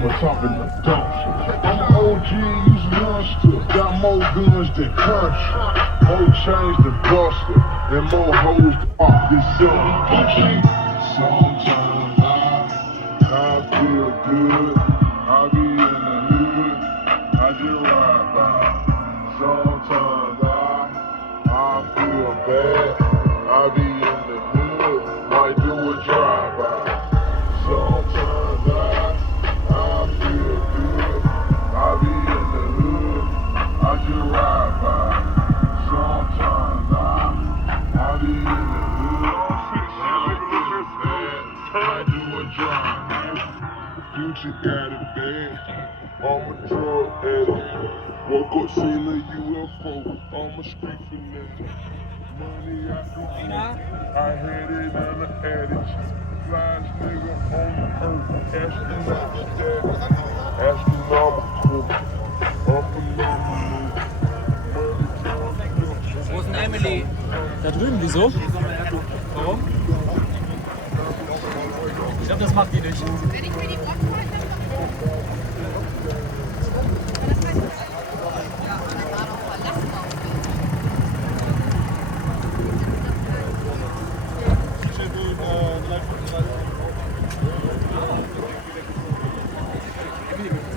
rumors talking the dump. I'm OG, you youngster. Got more guns than country. More chains than Buster. And more hoes than off this young. Sometimes I feel good. I be in the hood. I just ride by. Sometimes I feel bad. I be in the hood. Might do a drive-by. Sometimes I feel good. I be in the hood. I just ride by. Sometimes I be in the hood. I feel bad. I do a drive-by. Future got it bad. I'm a drug addict. Woke up, seen a UFO. I'm a street fanatic. Money out the window. I had it in the attic. Flyest nigga on the earth. Astronomical status. Astronomical. I'm phenomenal. Money talk. Wo ist denn Emily? Da drüben, wieso? Warum? Ich glaube, das macht die nicht. Wenn ich mir die Box mache,